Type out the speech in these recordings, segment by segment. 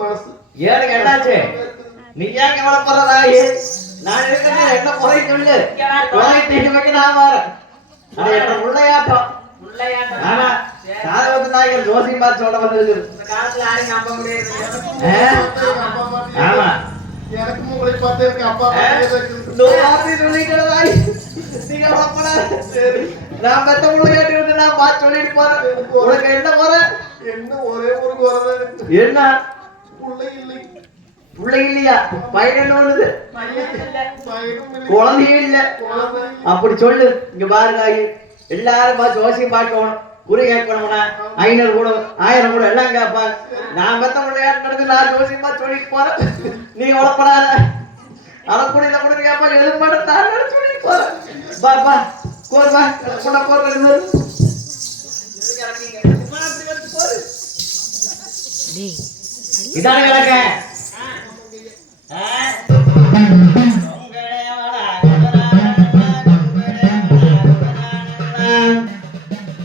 மனசு. ஏனுங்க என்னாச்சு? நீ ஏன் கவலைப்படுற தாயி நான் இருக்கிறேன் என்ன குறை சொல்லு? குறை தீட்டு வைக்க நான் வரேன். அது என்ன முள்ளையாட்டம். முள்ளையாட்டம். ஆமா. சாதவத்து நாயகர் ஜோசி பார்த்து சொல்ல வந்திருக்கு இந்த காலத்துல யாரையும் நம்ப முடியாது. ஆமா. எனக்கு உங்களை பார்த்தா எனக்கு அப்பா மாதிரியே தான் இருக்குது. இந்த வார்த்தை சொல்லிக்கிற தாய். நீங்க சரி. நான் பெத்த முள்ளை கேட்டு இருந்து நான் பார்த்து சொல்லிட்டு போறேன். உனக்கு என்ன குறை என்ன ஒரே ஒரு எனக்கு. என்ன? பிள்ளை இல்லை. பிள்ளை இல்லையா? பையன் ஒண்ணுது. குழந்தையும் இல்ல. அப்படி சொல்லு. இங்க பாரு தாயி. எல்லாரும் பார்த்து ஜோசியம் பார்க்கணும். குறி கேட்கணும்னா ஐநூறு கூட ஆயிரம் கூட எல்லாம் கேட்பாங்க. நான் பெத்த விளையாட்டு நடந்து நான் ஜோசியம் சொல்லிட்டு போறேன். நீ உழப்படாத. அதை கூட இதை கூட கேட்பாங்க. எதுவும் மாட்டேன் நான் சொல்லிட்டு போறேன்? பா பா கோர் பா கூட கோர் கட்டு இதான கிழக்க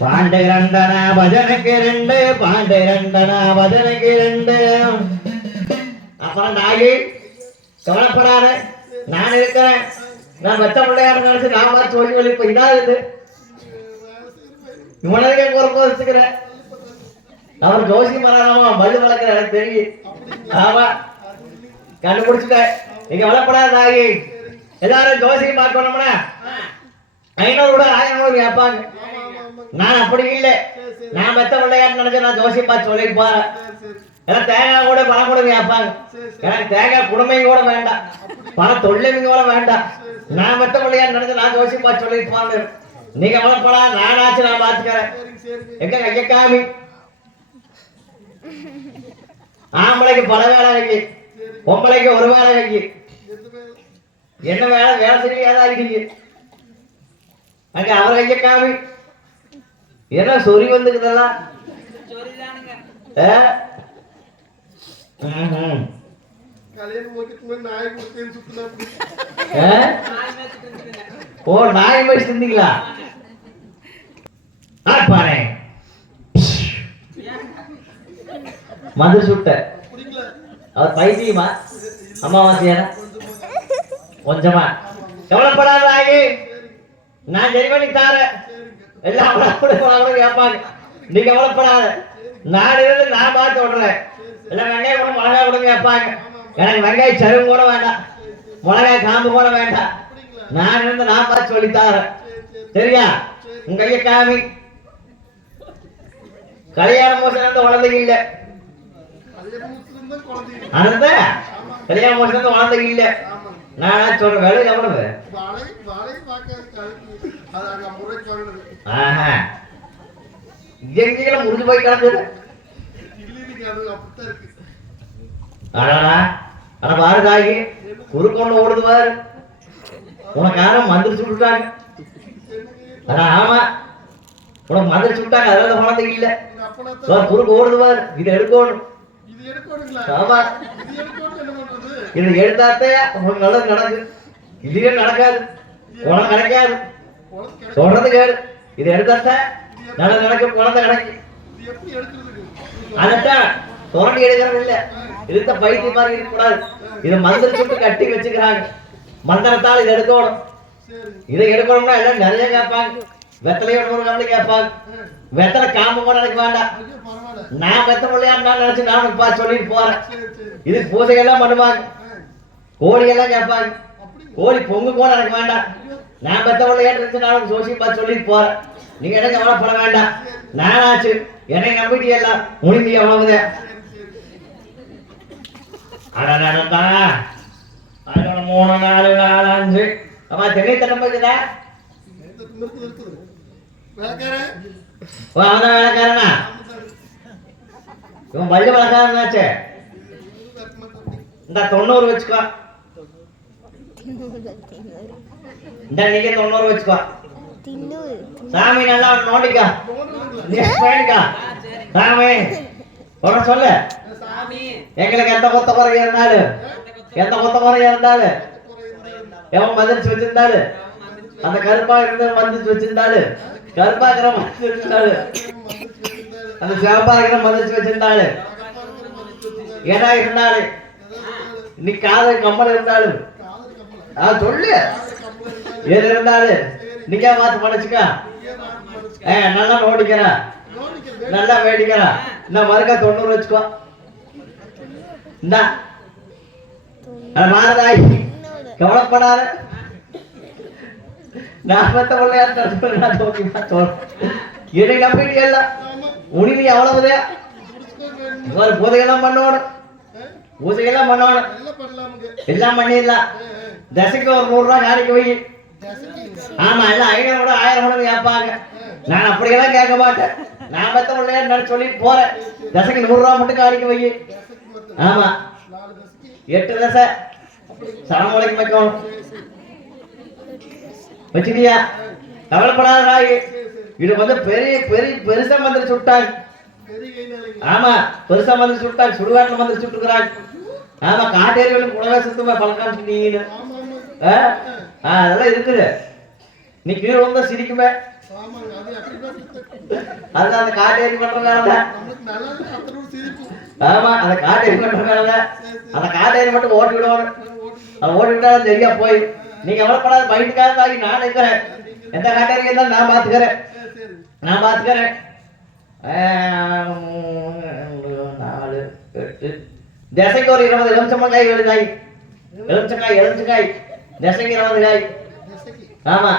பாண்டுரண்டன பஜனைக்கு ரெண்டு பாண்டுரண்டன பஜனைக்கு ரெண்டு அப்புறம் நாயி கவலைப்படாத நான் இருக்கிறேன் நான் வெத்த பிள்ளையாட நினைச்சு நான் பார்த்து சொல்லி சொல்லி இப்ப இதா. இது இவனதுக்கே குறை வச்சுக்கிறேன் அவர் ஜோசி மரணமா மல்லு வளர்க்குற எனக்கு தெரியும். ஆமா. கண்டுபிடிச்சிட்டேன். நீங்க வளப்படாத தாயி. எல்லாரும் ஜோசி பார்க்கணும்னா ஐநூறு கூட ஆயிரம் கூட கேட்பாங்க நான் அப்படி இல்லை. நான் மெத்த பிள்ளையாட்டு நினைச்சு நான் ஜோசி பார்த்து சொல்லிட்டு போறேன். எனக்கு தேங்காய் கூட பணம் கூட கேட்பாங்க. எனக்கு தேங்காய் குடும்பம் கூட வேண்டாம். பணம் தொழிலுங்க கூட வேண்டாம். நான் மெத்த பிள்ளையாட்டு நினைச்சு நான் சொல்லிட்டு போறேன் நீங்க வளப்படா நானாச்சும் நான் பார்த்துக்கிறேன் எங்க கைய காமி? ஆம்பளைக்கு பல வேலை வைக்கி பொம்பளைக்கு ஒரு வேலை வைக்கி. என்ன வேலை? வேலை செய்யாதா இருக்கீங்க அங்க அவர் கைய காமி? என்ன சொறி வந்துக்குதெல்லாம். ஆ? ஓ நாய் வயசு இருந்தீங்களா பாரு. மது சுட்ட. அவர் பைத்தியமா? அமாவாசையான? கொஞ்சமா. கவலைப்படாத ஆகி நான் சரி பண்ணி தாரேன் எல்லாம் கேட்பாங்க. நீ கவலைப்படாத. நான் இருந்து நான் பார்த்து விடுறேன். எல்லாம் வெங்காயம் கூட மிளகா கூட கேட்பாங்க. எனக்கு வெங்காய சருவு கூட வேண்டாம். மிளகாய் காம்பு கூட வேண்டாம். நான் இருந்து நான் பார்த்து சொல்லித்தாரேன். சரியா? உங்க கைய காமி. கல்யாண மோசம் இருந்து குழந்தைங்க இல்ல. அந்த கல்யாண மோசம் இருந்து குழந்தைங்க இல்ல. நான் சொல்ற வேலை எவ்வளவு? ஆஹா. முடிஞ்சு போய் கிடக்குது. அட பாரு தாகி குறுக்கொண்டு ஓடுது பாரு. உனக்கு யாரும் மந்திரி சுட்டுட்டாங்க அட ஆமா. உனக்கு மந்திரி சுட்டாங்க அதனால குழந்தை இல்ல. குறுக்கு ஓடுது பாரு. இதை எடுக்கணும்? ஆமா. இது எடுத்தாத்தே உனக்கு நல்லது நடக்கு இதுவே நடக்காது. உனக்கு கிடைக்காது. சொல்றது கேடு இதை எடுத்தாத்தே நல்லது நடக்கும். குழந்தை கிடைக்கும்? அதத்தான் தோரணி எடுக்கிறது இல்ல. இருந்த பைத்திய மாதிரி இருக்கக்கூடாது. இதை மந்திர சுட்டு கட்டி வச்சுக்கிறாங்க. மந்திரத்தால் இதை எடுக்கணும். இதை எடுக்கணும்னா எல்லாம் நிறைய கேட்பாங்க. வெத்தலையோட ஒரு கேட்பாங்க. வெத்தலை காம்பு கூட எனக்கு வேண்டாம். நான் வெத்த பிள்ளையாண்டா நினைச்சு நானும் பா சொல்லிட்டு போறேன். இது பூஜை இது பண்ணுவாங்க. ஆ, கோழி எல்லாம் கேட்பாங்க. கோழி பொங்கு கூட எனக்கு வேண்டாம். நான் பெத்த பிள்ளையாட்டு இருந்து நானும் ஜோசி பார்த்து சொல்லிட்டு போறேன். நீங்க எனக்கு கவலைப்பட வேண்டாம். நானாச்சு. என்னை நம்பிட்டு எல்லாம். முடிஞ்சு எவ்வளவுதான் அடடடடா. அதோட மூணு நாலு நாலு அஞ்சு அம்மா நேத்து இருக்குது. வேலைக்காரன்? இவன் பள்ளி. இந்த தொண்ணூறு வச்சுக்கோ இந்த நீங்க தொண்ணூறு வச்சுக்கோ சாமி நல்லா நோண்டிக்கா. சாமி உன சொல்லு. எங்களுக்கு எந்த கொத்த குறை இருந்தாலும் எந்த கொத்த குறை இருந்தாலும் எவன் மதிச்சு வச்சிருந்தாரு அந்த கருப்பா இருந்த மதிச்சு வச்சிருந்தாரு கருப்பா இருக்கிற மதிச்சு வச்சிருந்தாரு அந்த சிவப்பா இருக்கிற மதிச்சு வச்சிருந்தாரு ஏடா இருந்தாரு நீ காதல் கம்மல் இருந்தாலும் ஆ சொல்லு. எது இருந்தாலும் நீங்க பார்த்து மனுச்சுக்கா ஏ நல்லா நோடிக்கிறா நல்லா வேடிக்கிறா இந்த மறுக்கா தொண்ணூறு வச்சுக்கோ. இந்தா. மாறதாய் கவலைப்படாத. நான் மத்த இது நான் தோக்கி பார்த்தோம் என்னை நம்பிட்டியல்ல உனி நீ ஒரு பூஜையெல்லாம் பண்ணணும். பூஜையெல்லாம் பண்ணணும். எல்லாம் எல்லாம் பண்ணிடலாம். தசைக்கு ஒரு நூறு ரூபா வேலைக்கு போய் ஆமா எல்லாம் ஐநூறு கூட ஆயிரம் கூட கேட்பாங்க. நான் அப்படியெல்லாம் கேட்க மாட்டேன். நான் மத்த பிள்ளையார் சொல்லிட்டு போறேன். தசைக்கு நூறு ரூபா மட்டும் காணிக்க வை. ஆமா. எட்டு தசை. சரமுளைக்கு வைக்கணும் வச்சுக்கியா? கவலைப்படாத நாய். இது வந்து பெரிய பெரிய பெருசா மந்திரி சுட்டாங்க ஆமா பெருசா மந்திரி சுட்டாங்க சுடுகாட்டுல மந்திரி சுட்டுக்கிறாங்க ஆமா காட்டேரிகளும் உணவை சுத்தமா பழக்கம் நீங்க அதெல்லாம் இருக்குது. நீ கீழே வந்தா சிரிக்குமே. அதுதான் அந்த காட்டேரி பண்ற வேலை நம்மளுக்கு ஆமா அந்த காட்டேரி பண்ற வேலை அந்த காட்டேரி மட்டும் ஓட்டி விடுவாங்க. அதை ஓட்டி விட்டாலும் சரியா போய். நீங்க எவ்வளவு பயிட்டுக்காக தாக்கி நான் இருக்கிறேன் எந்த காட்டேரி இருந்தாலும் நான் பாத்துக்கிறேன் நான் பாத்துக்கிறேன் நாலு எட்டு. திசைக்கு ஒரு இருபது எலுமிச்சம்பழங்காய் வருதாய் எலுமிச்சங்காய் எலுமிச்சங்காய் திசைக்கு இருபது காய். ஆமா.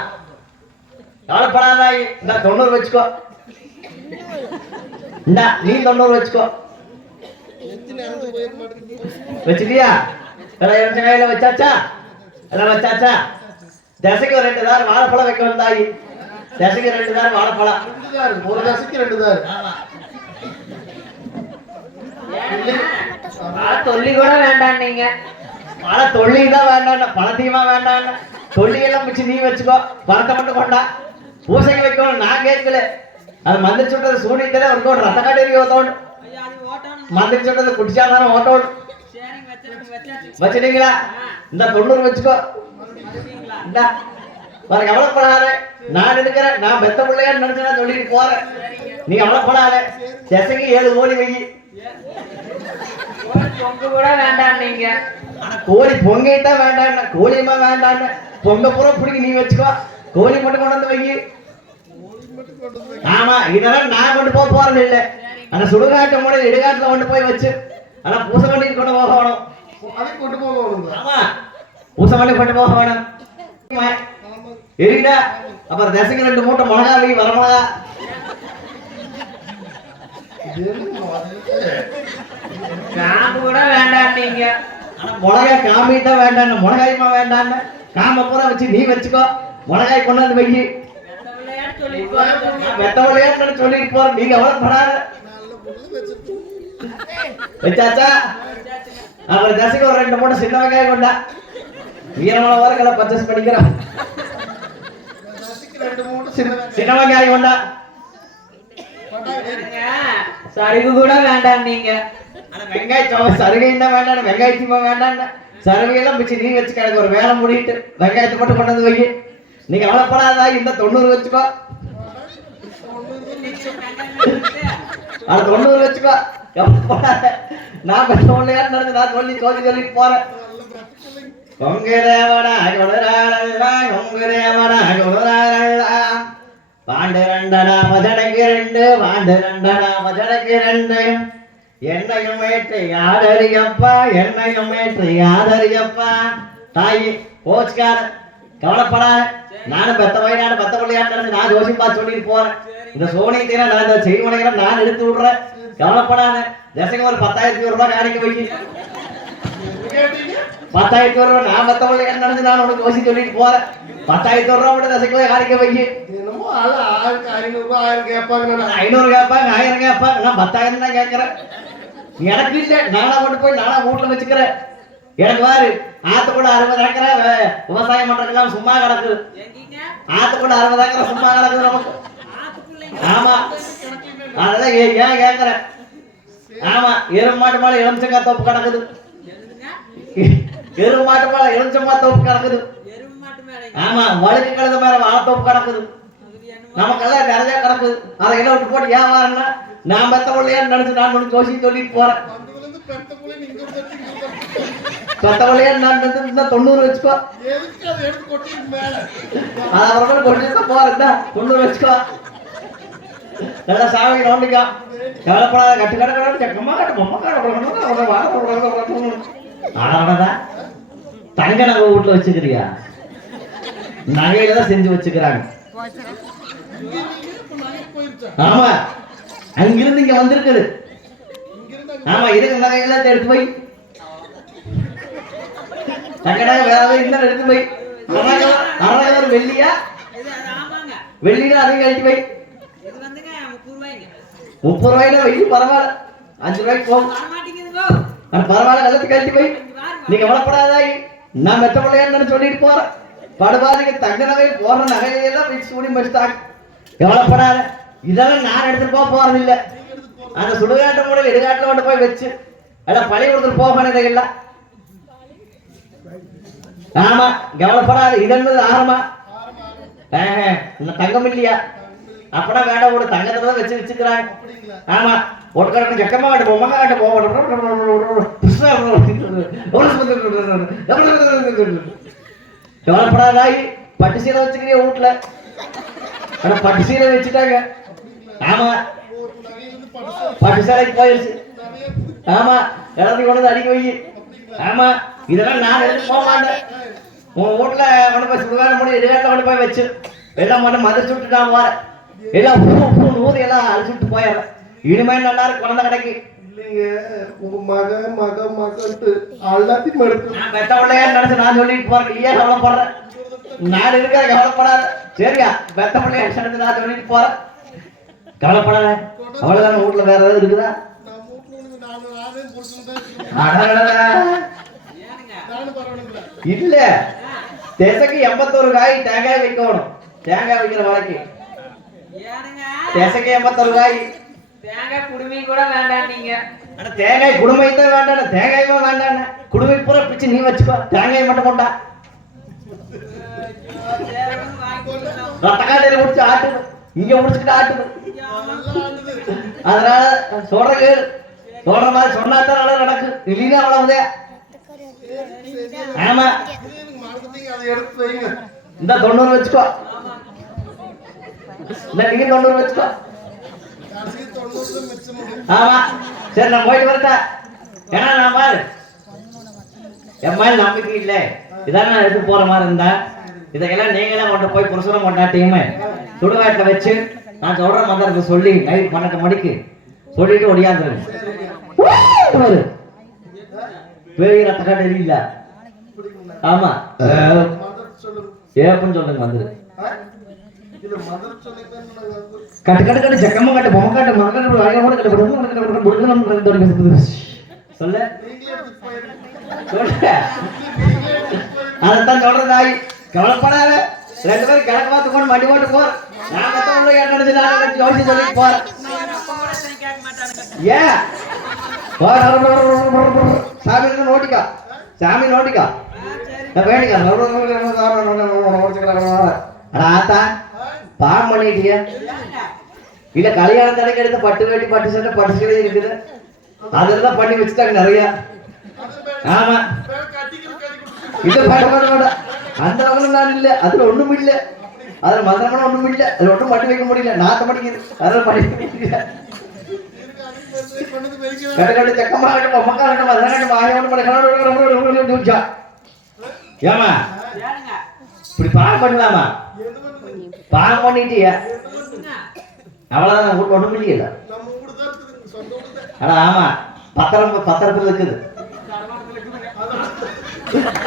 கவலைப்படாதாய் இந்த தொண்ணூறு வச்சுக்கோ. இந்தா நீ தொண்ணூறு வச்சுக்கோ. வச்சுட்டியா? எல்லாம் எலுமிச்சங்காயில வச்சாச்சா? எல்லாம் வச்சாச்சா? திசைக்கு ரெண்டு தார் வாழைப்பழம் வைக்க வந்தாய். திசைக்கு ரெண்டு தார் வாழைப்பழம். ஒரு தசைக்கு ரெண்டு தாரு. சொல்லி. கூட வேண்டாம் நீங்க. பழ தொல்லி தான் வேண்டாம் பழத்தையுமா வேண்டாம். தொல்லி எல்லாம் பிடிச்சி நீ வச்சுக்கோ. பழத்தை மட்டும் கொண்டா. பூசைக்கு வைக்கணும் நான் கேட்கல. அது மந்திரி சுட்டது சூனிக்கல ஒரு ரத்த காட்டேரி ஓட்டணும். மந்திரி சுட்டது வச்சிருக்கேன் வச்சாச்சு வச்சுட்டீங்களா? இந்த தொண்ணூறு வச்சுக்கோ. இந்த. வர கவலைப்படாத. நான் இருக்கிறேன். நான் பெத்த பிள்ளையான்னு நினைச்சு நான் சொல்லிட்டு போறேன். நீ கவலைப்படாத. திசைக்கு ஏழு கோழி வை. பொங்கு கூட வேண்டாம் நீங்க. ஆனா கோழி பொங்கிட்டா வேண்டாம் கோழியமா வேண்டாம் பொங்க பூரா பிடிக்க நீ வச்சுக்கோ. கோழி மட்டும் கொண்டு வந்து வை கோழி மட்டும் கொண்டு வந்து ஆமா இதெல்லாம் நான் கொண்டு போக போறது இல்ல. அந்த சுடுகாட்டு மூட இடுகாட்டுல கொண்டு போய் வச்சு ஆனா பூசை பண்ணிட்டு கொண்டு போக வேணும். அதை கொண்டு போகணும் ஆமா பூசை பண்ணி கொண்டு போக வேணும். ஆமா எரிடா அப்புறம் தசைக்கு ரெண்டு மூட்டை மிளகா வை வர மிளகா. இது என்னமோ அது? காம்பு கூட வேண்டாம் நீங்க. ஆனா மிளகாய் காமி தான் வேண்டாம் மிளகாயுமா வேண்டாம் காம பூரா வச்சு நீ வச்சுக்கோ. மிளகாய் கொண்டு வந்து வை எந்த நான் சொல்லிட்டு போறேன் நீங்க கவலைப்படாத நல்ல வச்சாச்சா? அப்புறம் தசைக்கு ஒரு ரெண்டு மூணு சின்ன வெங்காயம் கொண்டா வீரமான வாரங்களை பர்ச்சேஸ் பண்ணிக்கிறோம் சின்ன வெங்காயம். கொண்டா என்னங்க, கூட வேண்டாம் நீங்க. ஆனா வெங்காயம் சருகையும் தான் வேண்டாம்? வெங்காயத்தையுமா வேண்டாம். சருகையெல்லாம் பிச்சு நீ வச்சு எனக்கு ஒரு வேலை முடிட்டு வெங்காயத்தை மட்டும் கொண்டாந்து வந்து நீ கவலைப்படாதா? இந்த தொண்ணூறு வச்சுக்கோ. அது தொண்ணூறு வச்சுக்கோ. கவலைப்படாத. நான் பெற்றவள்ளையார் நடந்து நான் சொல்லி சொல்லி சொல்லிட்டு போறேன். பாண்டு ரெண்டனா மதனைக்கு ரெண்டு பாண்டு ரெண்டனா மதனைக்கு ரெண்டு. என்னையும் ஏற்று யாதறியப்பா என்னையும் ஏற்று யாதறியப்பா தாயி கோச்சுக்கார கவலைப்படாத. நானும் பெத்த வயநாடு பெத்த பிள்ளையாட்டு நடந்து நான் ஜோசிப்பா சொல்லிட்டு போறேன். இந்த சோனியத்தை நான் இந்த செய்வனைகளை நான் எடுத்து விடுறேன். கவலைப்படாத. தசைக்கு ஒரு பத்தாயிரத்தி ரூபாய் காணிக்க வைக்க கேட்டீங்க பத்தாயிரத்தி ரூபாய் நான் மத்தவங்களை என்ன நடந்து நான் உனக்கு யோசி சொல்லிட்டு போறேன். பத்தாயிரத்தி ரூபாய் மட்டும் தசைக்கு போய் காணிக்க வைக்க என்னமோ ஆளு ஆயிரத்தி ஐநூறு ரூபாய் ஆயிரம் கேட்பாங்க. நான் ஐநூறு கேட்பாங்க ஆயிரம் கேட்பாங்க. நான் பத்தாயிரம் தான் கேட்கறேன். எனக்கு இல்ல நானா கொண்டு போய் நானா வீட்டுல வச்சுக்கிறேன். எனக்கு பாரு ஆத்துக்குள்ள அறுபது ஏக்கரா வே- விவசாயம் பண்றதுக்கெல்லாம் சும்மா கிடக்குது எங்கீங்க? ஆத்துக்குள்ள அறுபது ஏக்கரா சும்மா கிடக்குது நமக்கு. ஆமா. அதெல்லாம் ஏ- ஏன் கேக்குறேன் ஆமா எருமை மாட்டு மேல எலுமிச்சங்காய் தோப்பு கிடக்குது. என்னதுங்க எருமை மாட்டு மேல எலுமிச்சம்பா தோப்பு கிடக்குது. ஆமா வழுக்கு கழுத மேல வாழைத்தோப்பு கிடக்குது. நமக்கெல்லாம் நிறைய கிடக்குது அதை என்ன விட்டு போட்டு ஏன் வரேன்னா நான் பெத்த பிள்ளையான்னு நினைச்சு நான் ஒன்று ஜோசி சொல்லிட்டு போறேன். நான் நினைச்சு இருந்தா தொண்ணூறு வச்சுக்கோ அப்புறமா போறேன் இந்தா, தொண்ணூறு வச்சுக்கோ நல்லா சாமி நோண்டிக்கா கவலைப்படாத கட்டு கட்டு கட்டு சக்கமா கட்டு பொம்மை கட்டு ஆடாடா தங்க நகை வீட்டுல வச்சுக்கிறியா நகையில தான் செஞ்சு வச்சுக்கிறாங்க ஆமா அங்கிருந்து இங்க வந்திருக்குது ஆமா இதுக்கு நகையெல்லாம் எடுத்து போய் தங்க நகை வேற இருந்தா எடுத்து போய்? அரணகர் வெள்ளியா? வெள்ளினா அதையும் கழட்டி போய். முப்பது ரூபாய்னா வெள்ளி பரவாயில்ல. அஞ்சு ரூபாய்க்கு போகும் பரவாயில்ல கழுத்து கழட்டி போய். இங்க பாருங்க நீ கவலைப்படாதாய் நான் மெத்த பிள்ளையான்னு சொல்லிட்டு போறேன். படுபாதைக்கு தங்க நகை போற நகையெல்லாம் போய் சூடி வச்சுட்டாங்க கவலைப்படாத. இதெல்லாம் நான் எடுத்துட்டு போக போறது இல்ல அந்த சுடுகாட்டு மூட இடுகாட்டுல கொண்டு போய் வச்சு. எல்லாம் பழி கொடுத்துட்டு போக வேண்டியதில்ல ஆமா கவலைப்படாத. இதென்னது ஆரமா ஆஹ், இன்னும் தங்கம் இல்லையா? அப்பனா வேண்டாம் கூட தங்கத்தை தான் வச்சு வச்சுக்கிறாங்க. ஆமா ஒட்டுக்காரன் ஜக்கமா காட்டு பொம்மை காட்டு கவலைப்படாதாய் பட்டு சீலை வச்சுக்கிறிய வீட்டுல? ஆனா பட்டு சீலை வச்சுட்டாங்க. ஆமா ஒரு பட்டு சேலைக்கு போயிருச்சு. ஆமா எல்லாத்தையும் கொண்டு அடிக்க வை. ஆமா இதெல்லாம் நான் எடுத்து போக மாட்டேன். உன் வீட்டுல கொண்டு போய் சுடுகாடு மூணு இடுகாட்டில் கொண்டு போய் வச்சு. எல்லாம் மட்டும் மதிச்சு விட்டு நான் போறேன். எல்லாம் பூ ஊதி எல்லாம் அழிச்சு விட்டு போயிடுறேன். இனிமேல் நல்லா இருக்கு குழந்தை கிடைக்கு. இல்லைங்க உங்க மக மக மகன்ட்டு எல்லாத்தையும் எடுத்து நான் பெத்த பிள்ளையா நினைச்சு நான் சொல்லிட்டு போறேன் ஏன் கவலைப்படுறேன் நான் இருக்கிற கவலைப்படாத. சரியா பெத்த பிள்ளையா நினைச்சு நான் சொல்லிட்டு போறேன். கவலைப்படாத. அவ்வளவுதானே வீட்டுல வேற ஏதாவது இருக்குதா நான் வீட்டுல உனக்கு நாலு நாளே புடிச்சுதான் அடடடடா. ஏனுங்க நானும் பரவாயில்ல இல்ல. திசைக்கு எண்பத்தோரு காய் தேங்காய் வைக்கணும். தேங்காய் வைக்கிற வரைக்கு. ஏனுங்க திசைக்கு எண்பத்தோரு காய். தேங்காய் குடுமை கூட வேண்டாம் நீங்க ஆனா தேங்காய் குடுமை தான் வேண்டாம் தேங்காயுமே வேண்டாம் குடுமை பூரா பிச்சு நீ வச்சுக்கோ. தேங்காய் மட்டும் கொண்டா ரத்தக்காட்டையில முடிச்சு ஆட்டு இங்க முடிச்சுக்கிட்டு ஆட்டு அதனால சொல்ற சொல்ற மாதிரி சொன்னா தான் நல்லா நடக்கு. இல்லைன்னா அவ்வளவுதே ஆமா. இந்த தொண்ணூறு வச்சுக்கோ. இந்த நீங்க தொண்ணூறு வச்சுக்கோ. ஆமா. சரி நான் போயிட்டு வரட்டா. ஏன்னா நான் பாரு. என் மேல நம்பிக்கை இல்லை. இதான் நான் எடுத்து போற மாதிரி இருந்தா. இதெல்லாம் நீங்களே கொண்டு போய் புருஷனை கொண்டாட்டியுமே சுடுகாட்டில் வச்சு நான் சொல்ற மதருக்கு சொல்லி நைட் பன்னெண்டு மணிக்கு சொல்லிட்டு ஒடியாந்துருங்க. பாரு. பெரிய ரத்த காட்டு இல்ல. ஆமா. மதர் சொல்லுங்க ஏப்பன்னு சொல்லுங்க வந்துரு. கட்டு கட்டு கட்டு ஜக்கம்மா கட்டு பொம்மை காட்டு மக கட்டு அழகா கூட கட்டு பொம்மை கட்டு கட்டு நம்ம கட்டு சொல்ல. சொல்ல. அதைத்தான் சொல்றது நாய் கவலைப்படாத. ரெண்டு பேரும் கிழக்கு பார்த்து போன மண்டி போட்டு போ. நான் மத்தவங்கள ஏன் நினைச்சு நான் யோசிச்சு போறேன் ஏன். சாமி நோட்டிக்கா சாமி நோட்டிக்கா வேணிக்கா ஆத்தா பாம் பண்ணிட்டிய இல்ல கல்யாண தடைக்கு எடுத்த பட்டு வேட்டி பட்டு சட்டை பட்டு இருக்குது அதெல்லாம் பண்ணி வச்சுட்டாங்க நிறைய ஆமா வேட வேட அந்த வகையில நான் இல்ல அதுல ஒண்ணும் இல்ல அதுல மந்திரமான ஒண்ணும் இல்ல அதுல ஒண்ணும் பண்ணி வைக்க முடியல நாத்த மடிக்குது அதெல்லாம் பண்ணி வைக்க முடியல இருக்கு அதுக்கு வந்து கொண்டு மெரிக்க கட்டு கட்டு சக்கமா கட்டு தூச்சா ஏமா இப்படி பாவம் பண்ணலாமா எது பண்ணிட்டியா அவ்வளவுதான் இல்லையில நம்ம ஆமா பத்திரம் பத்திரத்துல இருக்குது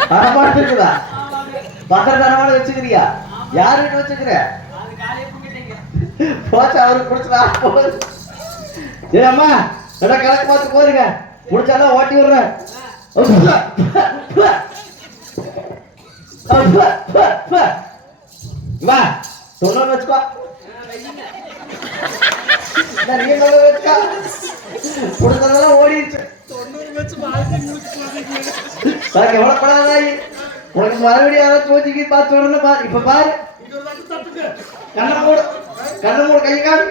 கடமாட்டத்தில் இருக்குதா பத்திரம் தரமான வச்சுக்கிறியா யாரு கிட்ட வச்சுக்கிற போச்சு அவருக்கு பிடிச்சதா சரி அம்மா எல்லாம் கணக்கு பார்த்து போருங்க முடிச்சாலும் ஓட்டி விடுறேன். வா தொண்ணூறு வச்சுக்கோ. இந்த நீ தொண்ணூறு வச்சுக்கோ. கொடுத்ததெல்லாம் ஓடிடுச்சு. தொண்ணூறு வச்சு படாதாயி முடிச்சு உனக்கு மறுபடியும் யாராவது சோதிக்கு பார்த்து வரணும் பாரு இப்ப பாரு. கண்ணை மூடு. கண்ணை மூடு கை காமி.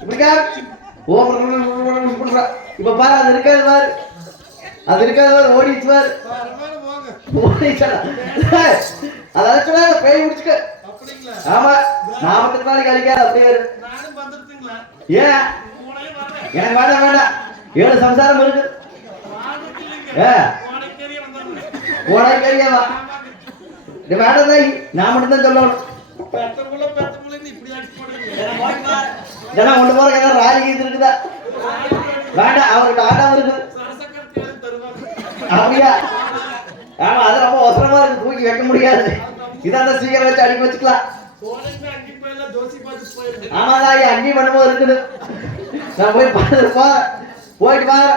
இப்படி காமி. ஓ பண்றா இப்ப பாரு அது இருக்காது பாரு. அது இருக்காது பாரு ஓடிச்சு பாரு. வரமான போங்க ஓடிச்சா அதான் சொன்னா பேய் முடிச்சுக்க அப்படிங்களா? ஆமா நாற்பத்தி நாளைக்கு அடிக்காது அப்படியே ஏன்? எனக்கு வேண்டாம் வேண்டாம். ஏழு சம்சாரம் இருக்கு. உனக்கு தெரிய வந்தாங்க உனக்கு தெரியாவா இது வேண்டாம் நான் மட்டும் தான் சொல்லணும் இதெல்லாம் கொண்டு போற ஏதாவது ராஜி இது இருக்குதா வேண்டாம் அவர்கிட்ட ஆட்டம் இருக்கு. அப்படியா ஆமா அது ரொம்ப அவசரமா இருக்கு. தூக்கி வைக்க முடியாது. இதான் சீக்கிரம் வச்சு அடிக்க வச்சுக்கலாம். ஆமாதான் அங்கி பண்ணும்போது இருக்குது. நான் போய் பார்த்து போ. போயிட்டு பாரு.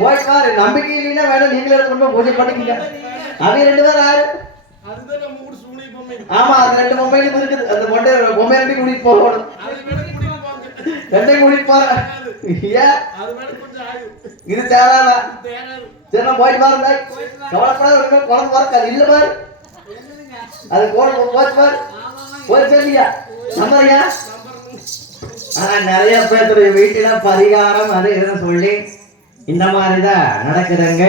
போயிட்டு பாரு. நம்பிக்கை இல்லைன்னா வேணா நீங்களே கொண்டு போய் பூஜை பண்ணிக்கங்க. அவங்க ரெண்டு பேரும் யாரு? ஆமா அது ரெண்டு பொம்மையிலும் இருக்குது. அந்த பொண்ணை பொம்மை ரெண்டையும் கூட்டிட்டு போகணும். போங்க குடிப்பாரு? இது தேவையான சரி நான் போயிட்டு பாருங்க கவலைப்படாத ஒரு குழந்தை பாருங்க அது இல்ல பாரு. அது போன போச்சு பாரு. போச்சு இல்லையா நம்பறியா? ஆனா நிறைய பேர் வீட்டுல பரிகாரம் அது இதுன்னு சொல்லி இந்த மாதிரிதான் நடக்குதுங்க.